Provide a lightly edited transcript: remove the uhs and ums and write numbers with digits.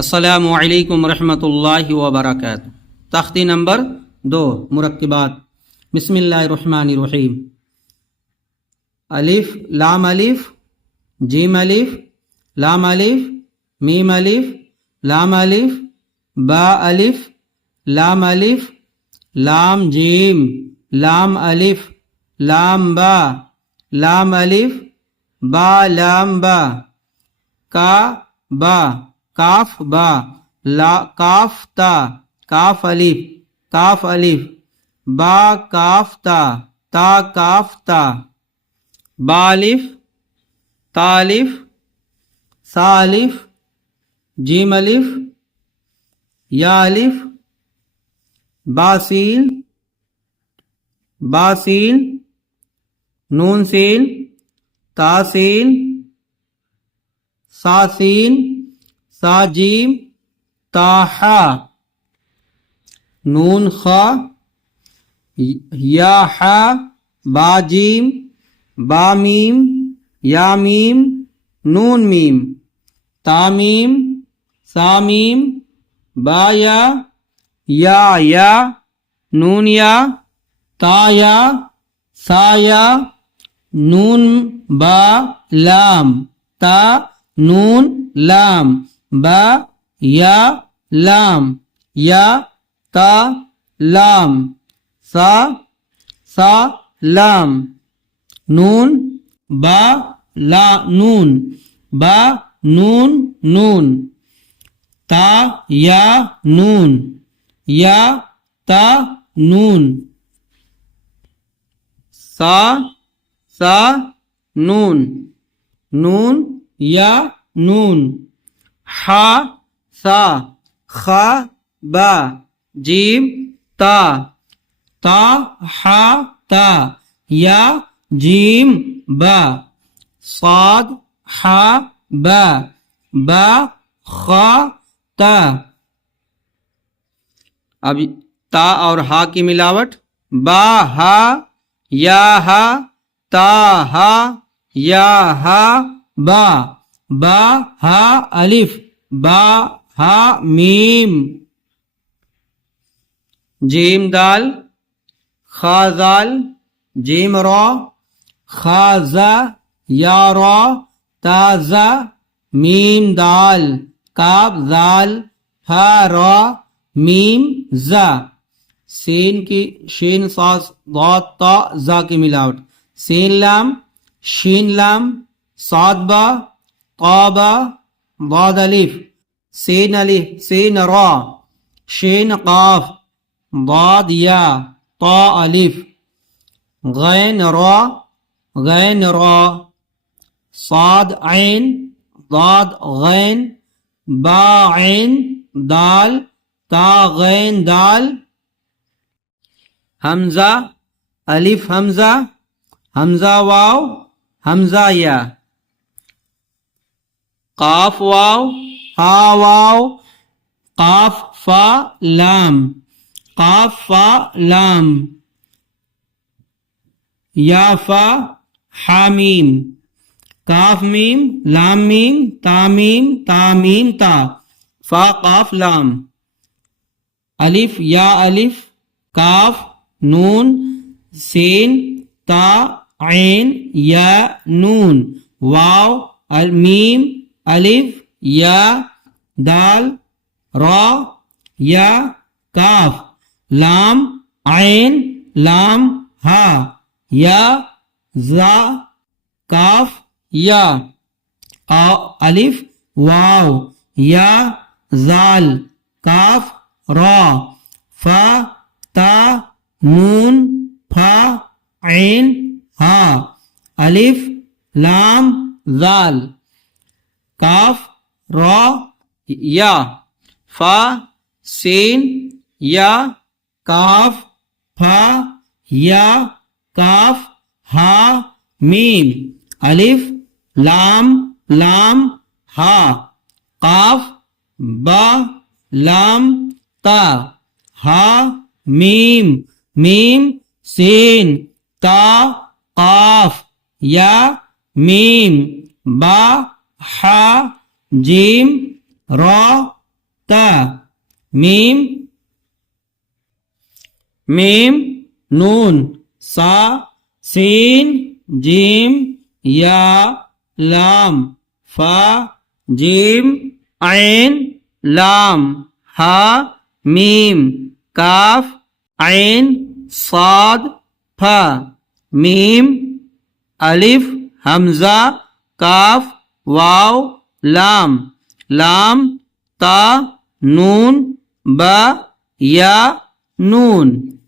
السلام علیکم ورحمۃ اللہ وبرکاتہ۔ تختی نمبر 2 مرکبات۔ بسم اللہ الرحمن الرحیم۔ الف لام الف جیم الف لام الف میم الف لام الف با الف لام الف لام جیم لام الف لام با لام الف با لام با کا با کاف با لا کاف تا کاف الف با کاف تا کاف تا با الف تا الف سا الف جیم الف یا الف باسین نون سین تاسین ساسین سا جیم تاحا نون خا یا حا با جیم با میم یا میم نون میم تامیم سامیم با یا نون یا تا یا سا یا نون با لام تا نون لام با یا لام یا تا لام سا لام نون با لا نون با نون تا یا نون یا تا نون سا نون یا نون حا سا خا با جیم تا حا تا یا جیم با صاد حا با خا تا۔ اب تا اور ہا کی ملاوٹ با ہا یا ہا تا ہا یا ہا با ہا الف با ہا میم جیم دال خا زال جیم را خا زا یا را تا زا میم دال کاف زال ہا را میم زا سین کی شین صاد ضاد تا زا کی ملاوٹ سین لام شین لام صاد با طا با ضاد الف سین را شین قاف ضاد یا طا الف غین را صاد عین ضاد غین با عین دال تا غین دال حمزہ الف حمزہ واو حمزہ یا قاف واو ہا واو قاف فا لام یا فا حامیم کاف میم لام میم تامیم تا فا قاف لام الف یا الف کاف نون سین تا عین یا نون واو المیم الف یا دال را یا کاف لام عین لام ہا یا زا کاف یا الف واو یا زال کاف را فا تا نون فا عین ہا الف لام زال کاف را یا فا سین یا کاف فا یا کاف ہا میم الف لام ہا قاف با لام تا ہا میم سین تا قاف یا میم با حا جیم را تا میم میم نون سا سین جیم یا لام فا جیم عین لام ہا میم کاف عین صاد فا میم الف حمزہ کاف واو لام لام تا نون با یا نون